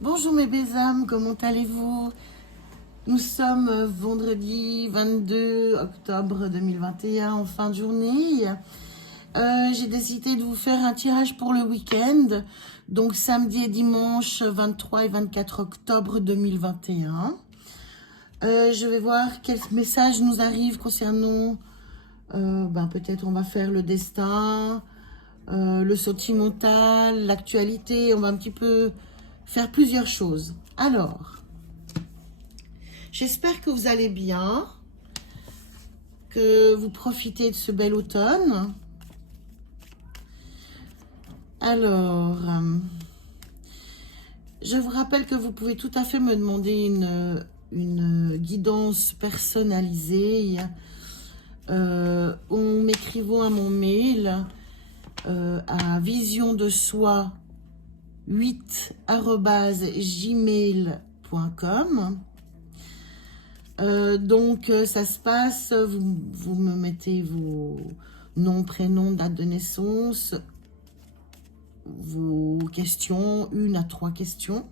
Bonjour mes bésames, comment allez-vous? Nous sommes vendredi 22 octobre 2021 en fin de journée. J'ai décidé de vous faire un tirage pour le week-end, donc samedi et dimanche 23 et 24 octobre 2021. Je vais voir quels messages nous arrivent concernant, peut-être on va faire le destin, le sentimental, l'actualité, on va un petit peu faire plusieurs choses. Alors, j'espère que vous allez bien, que vous profitez de ce bel automne. Alors, je vous rappelle que vous pouvez tout à fait me demander une guidance personnalisée en m'écrivant à mon mail à visiondesoi8@gmail.com. Donc, ça se passe, vous me mettez vos noms, prénoms, date de naissance, vos questions, 1 à 3 questions.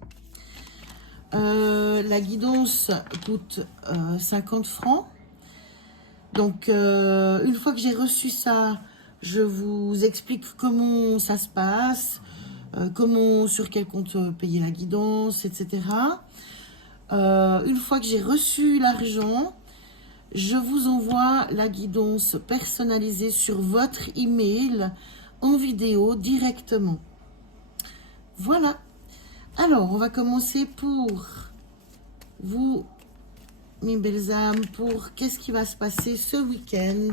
La guidance coûte 50 francs. Donc, une fois que j'ai reçu ça, je vous explique comment ça se passe, sur quel compte payer la guidance, etc. Une fois que j'ai reçu l'argent, je vous envoie la guidance personnalisée sur votre email en vidéo directement. Voilà. Alors, on va commencer pour vous, mes belles âmes, pour qu'est-ce qui va se passer ce week-end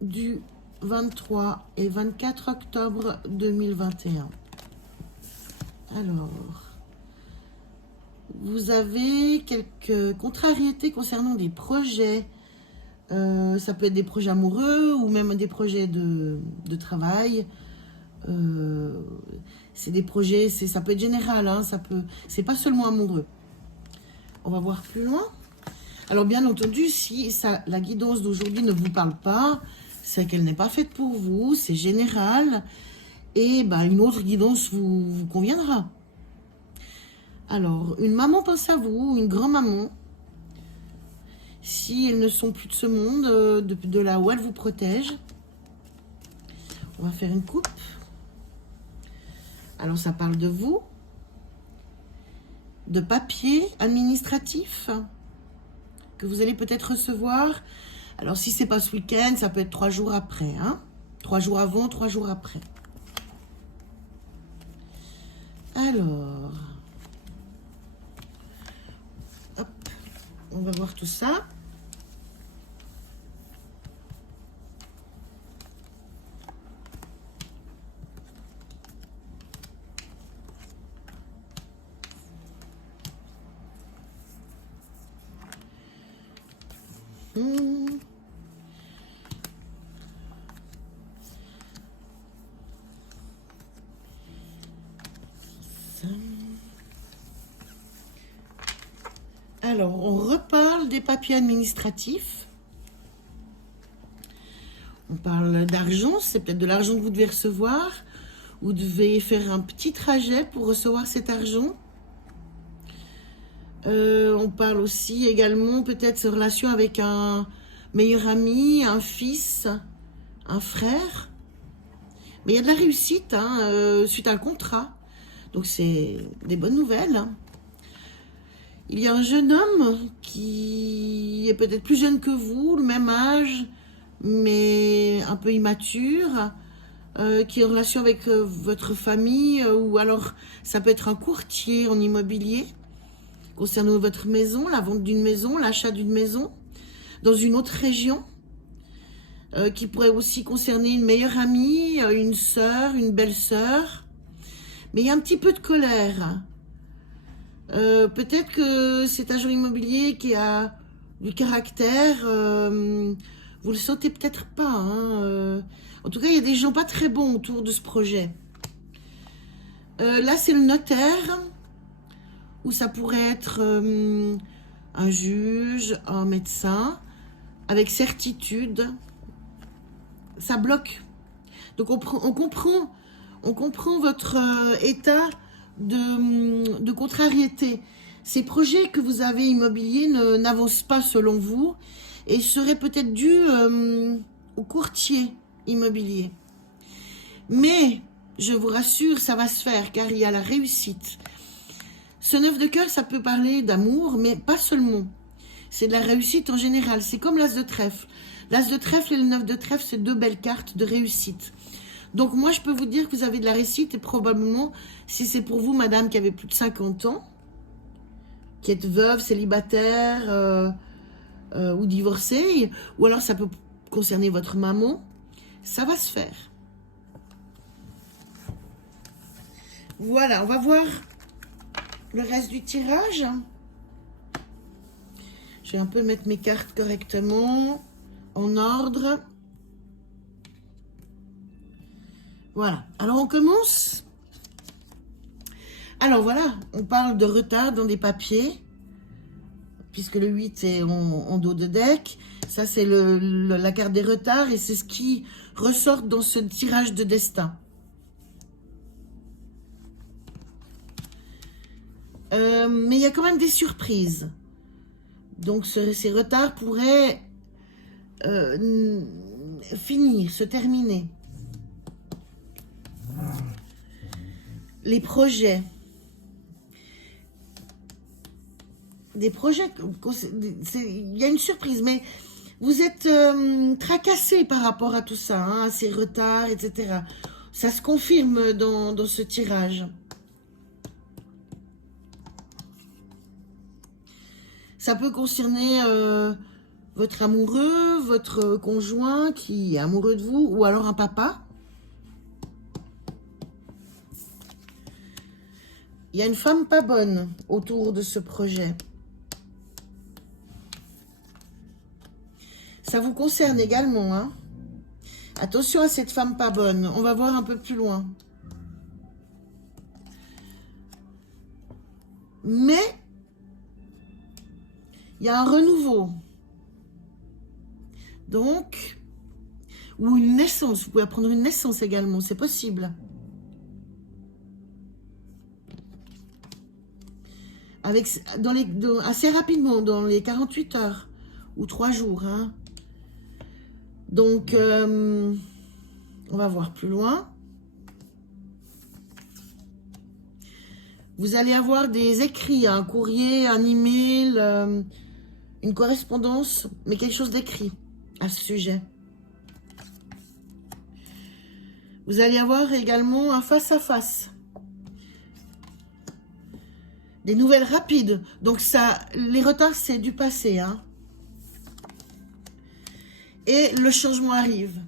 du 23 et 24 octobre 2021. Alors, vous avez quelques contrariétés concernant des projets. Ça peut être des projets amoureux ou même des projets de travail. C'est des projets, ça peut être général, hein, c'est pas seulement amoureux. On va voir plus loin. Alors bien entendu, si la guidance d'aujourd'hui ne vous parle pas, c'est qu'elle n'est pas faite pour vous, c'est général, et une autre guidance vous conviendra. Alors, une maman pense à vous, une grand-maman, si elles ne sont plus de ce monde, de là où elle vous protège. On va faire une coupe. Alors, ça parle de vous, de papier administratif que vous allez peut-être recevoir. Alors, si c'est pas ce week-end, ça peut être 3 jours après. 3 jours avant, 3 jours après. Alors, hop, on va voir tout ça. Alors, on reparle des papiers administratifs. On parle d'argent, c'est peut-être de l'argent que vous devez recevoir. Vous devez faire un petit trajet pour recevoir cet argent. On parle aussi également peut-être de relation avec un meilleur ami, un fils, un frère. Mais il y a de la réussite suite à un contrat. Donc c'est des bonnes nouvelles. Il y a un jeune homme qui est peut-être plus jeune que vous, le même âge, mais un peu immature, qui est en relation avec votre famille, ou alors ça peut être un courtier en immobilier, concernant votre maison, la vente d'une maison, l'achat d'une maison, dans une autre région, qui pourrait aussi concerner une meilleure amie, une sœur, une belle-sœur. Mais il y a un petit peu de colère. Peut-être que cet agent immobilier qui a du caractère, vous le sentez peut-être pas. En tout cas, il y a des gens pas très bons autour de ce projet. Là, c'est le notaire, ou ça pourrait être un juge, un médecin, avec certitude. Ça bloque. Donc on comprend On comprend votre état de contrariété. Ces projets que vous avez immobiliers n'avancent pas selon vous et seraient peut-être dus au courtier immobilier. Mais, je vous rassure, ça va se faire car il y a la réussite. Ce 9 de cœur, ça peut parler d'amour, mais pas seulement. C'est de la réussite en général. C'est comme l'as de trèfle. L'as de trèfle et le 9 de trèfle, c'est deux belles cartes de réussite. Donc moi, je peux vous dire que vous avez de la réussite et probablement, si c'est pour vous, madame, qui avez plus de 50 ans, qui êtes veuve, célibataire ou divorcée, ou alors ça peut concerner votre maman, ça va se faire. Voilà, on va voir le reste du tirage. Je vais un peu mettre mes cartes correctement, en ordre. Voilà, alors on commence. Alors voilà, on parle de retard dans des papiers, puisque le 8 est en dos de deck. Ça, c'est la carte des retards et c'est ce qui ressort dans ce tirage de destin. Mais il y a quand même des surprises. Donc ces retards pourraient finir, se terminer. Les projets. Des projets, il y a une surprise, mais vous êtes tracassé par rapport à tout ça, hein, à ces retards, etc. Ça se confirme dans ce tirage. Ça peut concerner votre amoureux, votre conjoint qui est amoureux de vous, ou alors un papa. Il y a une femme pas bonne autour de ce projet. Ça vous concerne également, hein. Attention à cette femme pas bonne. On va voir un peu plus loin. Mais il y a un renouveau. Donc, ou une naissance. Vous pouvez apprendre une naissance également, c'est possible. Assez rapidement, dans les 48 heures ou 3 jours. Hein. Donc, on va voir plus loin. Vous allez avoir des écrits, un courrier, un email, une correspondance, mais quelque chose d'écrit à ce sujet. Vous allez avoir également un face-à-face. Des nouvelles rapides. Donc ça, les retards, c'est du passé. Hein. Et le changement arrive.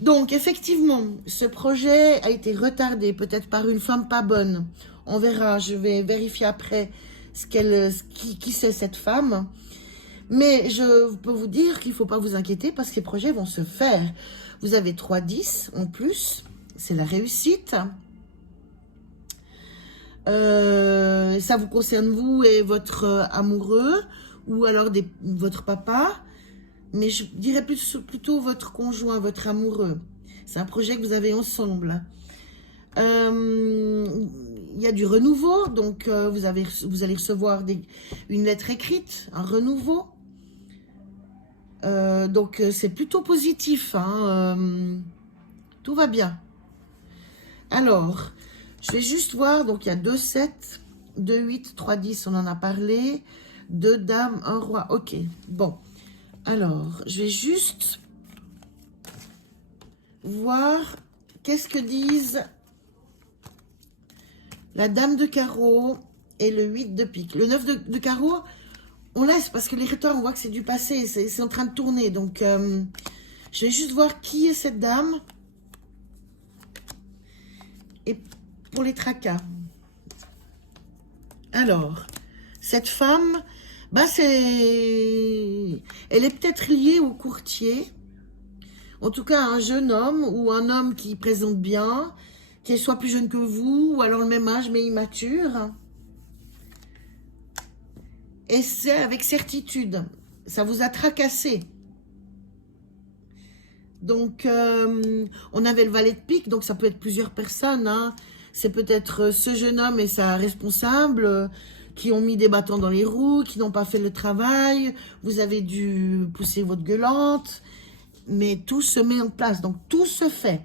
Donc, effectivement, ce projet a été retardé, peut-être par une femme pas bonne. On verra, je vais vérifier après qui c'est cette femme. Mais je peux vous dire qu'il ne faut pas vous inquiéter parce que ces projets vont se faire. Vous avez 3-10 en plus, c'est la réussite. Ça vous concerne vous et votre amoureux ou alors votre papa. Mais je dirais plutôt votre conjoint, votre amoureux. C'est un projet que vous avez ensemble. Il y a du renouveau, donc vous allez recevoir une lettre écrite, un renouveau. Donc c'est plutôt positif. Hein, tout va bien. Alors, je vais juste voir. Donc il y a 2-7, 2-8, 3-10, on en a parlé. 2 dames, 1 roi. Ok, bon. Alors, je vais juste voir qu'est-ce que disent la dame de carreau et le 8 de pique. Le 9 de carreau, on laisse parce que les retards, on voit que c'est du passé, c'est en train de tourner. Donc, je vais juste voir qui est cette dame. Et pour les tracas. Alors, cette femme... Bah elle est peut-être liée au courtier, en tout cas un jeune homme ou un homme qui présente bien, qui soit plus jeune que vous, ou alors le même âge mais immature. Et c'est avec certitude, ça vous a tracassé. Donc, on avait le valet de pique, donc ça peut être plusieurs personnes. Hein. C'est peut-être ce jeune homme et sa responsable qui ont mis des bâtons dans les roues, qui n'ont pas fait le travail. Vous avez dû pousser votre gueulante, mais tout se met en place. Donc, tout se fait.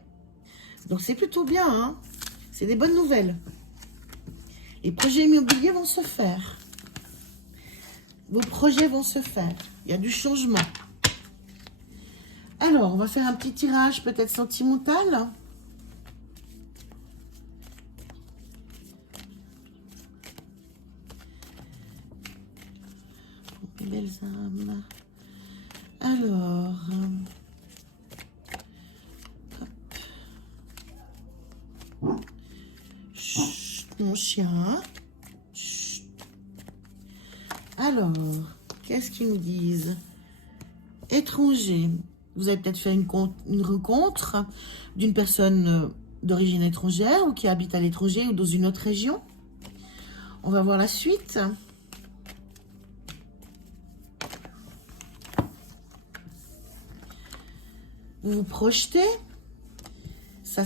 Donc, c'est plutôt bien. Hein. C'est des bonnes nouvelles. Les projets immobiliers vont se faire. Vos projets vont se faire. Il y a du changement. Alors, on va faire un petit tirage peut-être sentimental. Mes belles âmes. Alors, hop. Chut, mon chien. Chut. Alors, qu'est-ce qu'ils nous disent? Étranger. Vous avez peut-être fait une rencontre d'une personne d'origine étrangère ou qui habite à l'étranger ou dans une autre région. On va voir la suite. Vous vous projetez. Ça,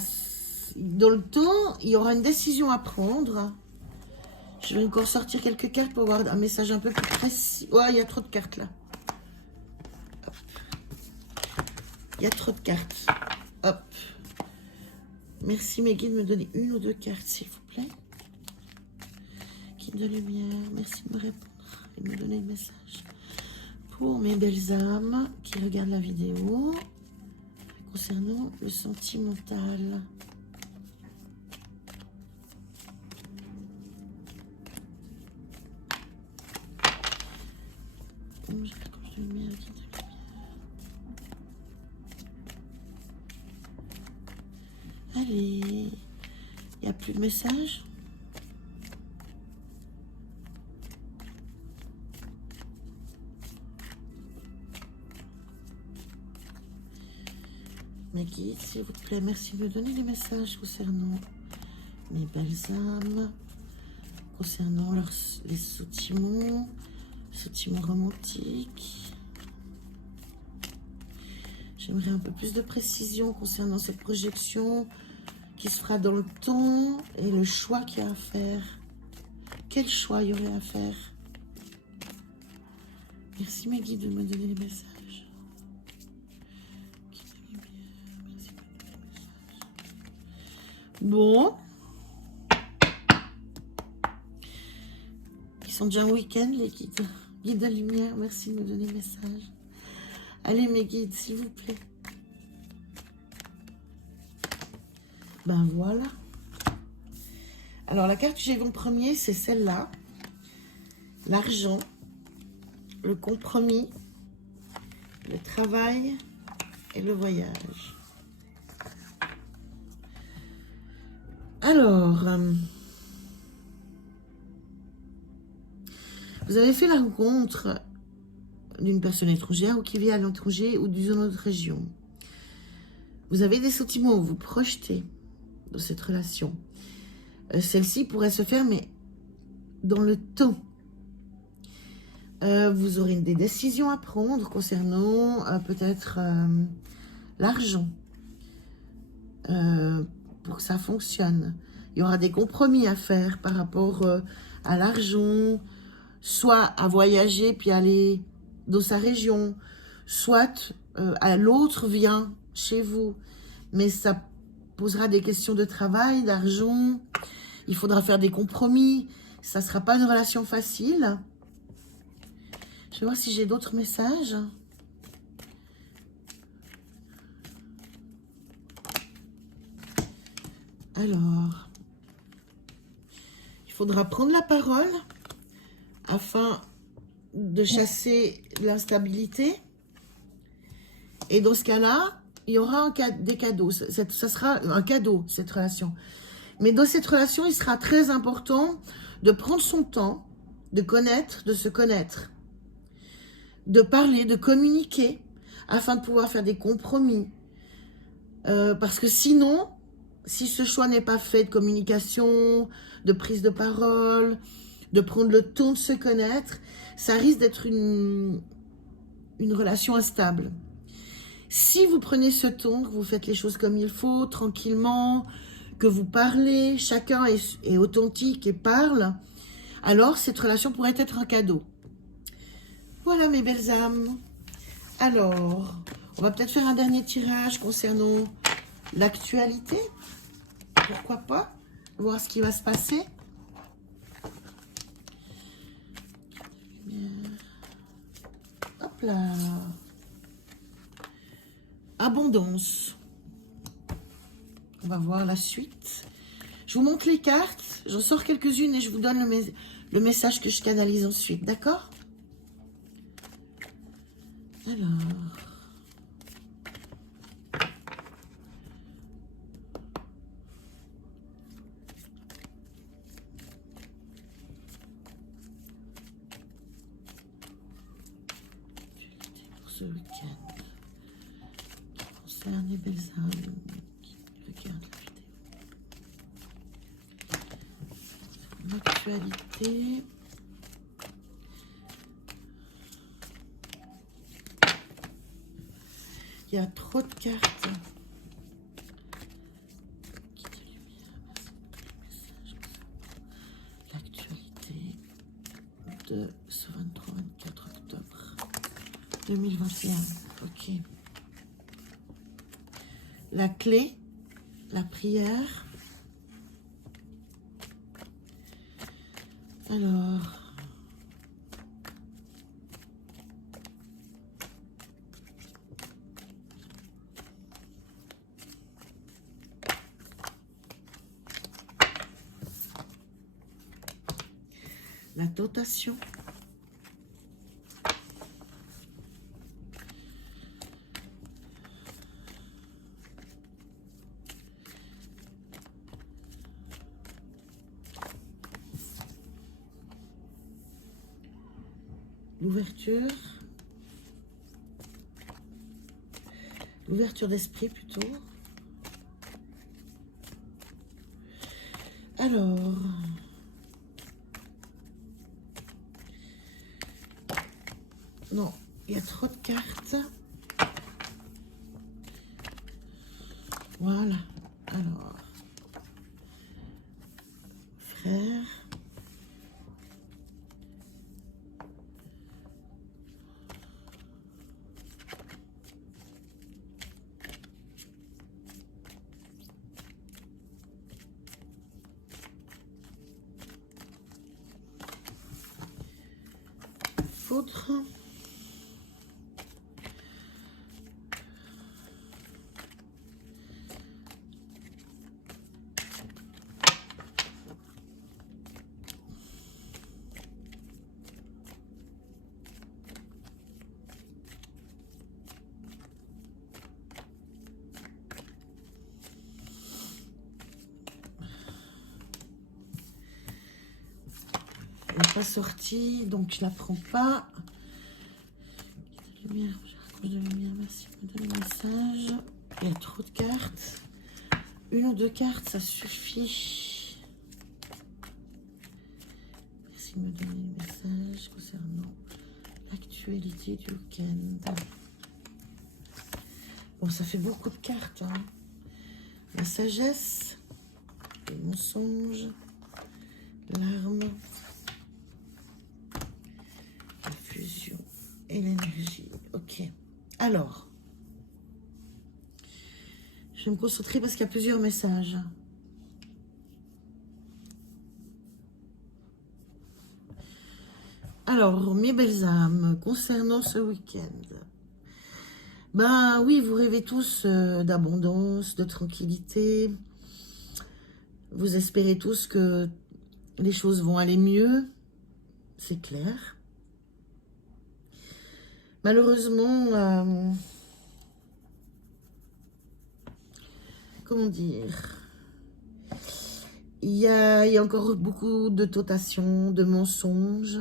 dans le temps, il y aura une décision à prendre. Je vais encore sortir quelques cartes pour avoir un message un peu plus précis. Ouais, il y a trop de cartes là. Il y a trop de cartes. Hop. Merci mes guides de me donner une ou deux cartes, s'il vous plaît. Guide de lumière, merci de me répondre et de me donner le message. Pour mes belles âmes qui regardent la vidéo, concernant le sentimental. Allez, il n'y a plus de message. Mes guides, s'il vous plaît, merci de me donner les messages concernant mes belles âmes, concernant les sentiments romantiques. J'aimerais un peu plus de précision concernant cette projection qui se fera dans le temps et le choix qu'il y a à faire. Quel choix il y aurait à faire? Merci mes guides de me donner les messages. Bon. Ils sont déjà en week-end, les guides. Guides de lumière, merci de me donner le message. Allez, mes guides, s'il vous plaît. Ben voilà. Alors, la carte que j'ai vue en premier, c'est celle-là. L'argent, le compromis, le travail et le voyage. Alors, vous avez fait la rencontre d'une personne étrangère ou qui vit à l'étranger ou d'une autre région. Vous avez des sentiments où vous projetez dans cette relation. Celle-ci pourrait se faire, mais dans le temps. Vous aurez des décisions à prendre concernant peut-être l'argent pour que ça fonctionne. Il y aura des compromis à faire par rapport à l'argent, soit à voyager puis aller dans sa région, soit à l'autre vient chez vous. Mais ça posera des questions de travail, d'argent. Il faudra faire des compromis. Ça ne sera pas une relation facile. Je vais voir si j'ai d'autres messages. Alors, il faudra prendre la parole afin de chasser l'instabilité. Et dans ce cas-là, il y aura des cadeaux. Ça sera un cadeau, cette relation. Mais dans cette relation, il sera très important de prendre son temps, de connaître, de se connaître, de parler, de communiquer, afin de pouvoir faire des compromis. Parce que sinon, si ce choix n'est pas fait de communication, de prise de parole, de prendre le temps de se connaître, ça risque d'être une relation instable. Si vous prenez ce temps, que vous faites les choses comme il faut, tranquillement, que vous parlez, chacun est authentique et parle, alors cette relation pourrait être un cadeau. Voilà mes belles âmes. Alors, on va peut-être faire un dernier tirage concernant l'actualité. Pourquoi pas? Voir ce qui va se passer. Hop là. Abondance. On va voir la suite. Je vous montre les cartes. J'en sors quelques-unes et je vous donne le message que je canalise ensuite. D'accord? Alors. Pour ce week-end. Qui concerne les belles âmes qui regardent la vidéo. L'actualité. Il y a trop de cartes. L'actualité de ce 23-24 octobre 2021. Ok. La clé, la prière. Alors... la tentation. L'ouverture. L'ouverture d'esprit plutôt. Alors... non, il y a trop de cartes. Voilà. Alors... frère... foudre... elle n'est pas sortie, donc je la prends pas. Lumière, je de lumière, merci de le message. Il y a trop de cartes. Une ou deux cartes, ça suffit. Merci de me donner le message concernant l'actualité du week-end. Bon, ça fait beaucoup de cartes. Hein. La sagesse, les mensonges, l'arme, la fusion et l'énergie. Ok. Alors, je vais me concentrer parce qu'il y a plusieurs messages. Alors, mes belles âmes, concernant ce week-end, ben oui, vous rêvez tous d'abondance, de tranquillité. Vous espérez tous que les choses vont aller mieux, c'est clair. Malheureusement, comment dire, il y a encore beaucoup de tentations, de mensonges.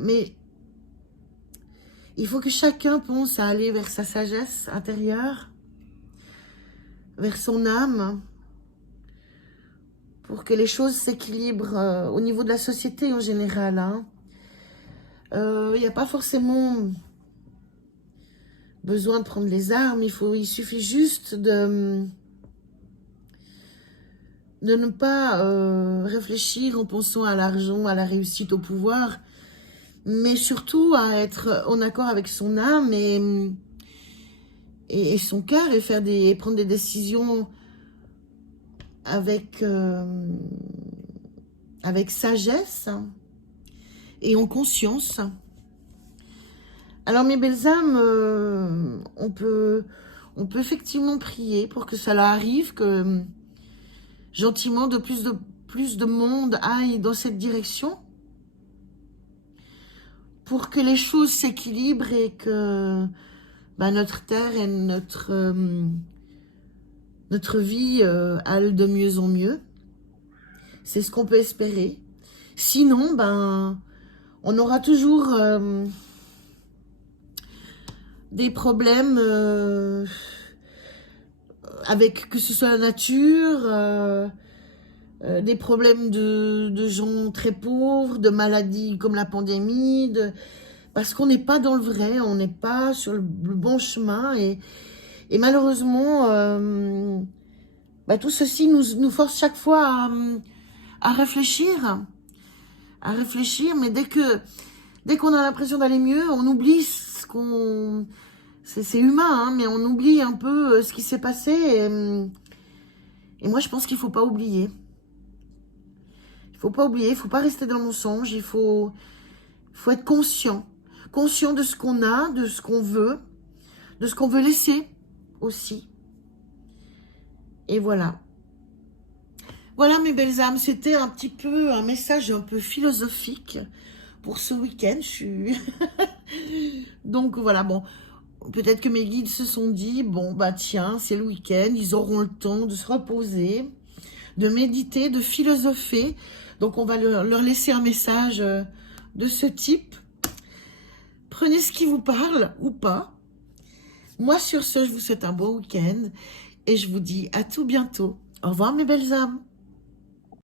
Mais il faut que chacun pense à aller vers sa sagesse intérieure, vers son âme, pour que les choses s'équilibrent au niveau de la société en général. Hein. Il n'y a pas forcément besoin de prendre les armes. Il suffit juste de ne pas réfléchir en pensant à l'argent, à la réussite, au pouvoir, mais surtout à être en accord avec son âme et son cœur et prendre des décisions avec sagesse et en conscience. Alors mes belles âmes, on peut effectivement prier pour que cela arrive, que gentiment plus de monde aille dans cette direction, pour que les choses s'équilibrent et que notre terre et notre vie aille de mieux en mieux. C'est ce qu'on peut espérer. Sinon, on aura toujours des problèmes avec, que ce soit la nature, des problèmes de gens très pauvres, de maladies comme la pandémie, parce qu'on n'est pas dans le vrai, on n'est pas sur le bon chemin et malheureusement, tout ceci nous force chaque fois à réfléchir, mais dès qu'on a l'impression d'aller mieux, on oublie ce qu'on... C'est humain, hein, mais on oublie un peu ce qui s'est passé. Et moi, je pense qu'il ne faut pas oublier. Il ne faut pas oublier, il ne faut pas rester dans le mensonge. Il faut être conscient. Conscient de ce qu'on a, de ce qu'on veut, de ce qu'on veut laisser aussi. Et voilà. Voilà mes belles âmes, c'était un petit peu un message un peu philosophique pour ce week-end. Donc voilà, bon, peut-être que mes guides se sont dit, bon tiens, c'est le week-end, ils auront le temps de se reposer, de méditer, de philosopher. Donc on va leur laisser un message de ce type. Prenez ce qui vous parle ou pas. Moi sur ce, je vous souhaite un bon week-end et je vous dis à tout bientôt. Au revoir mes belles âmes.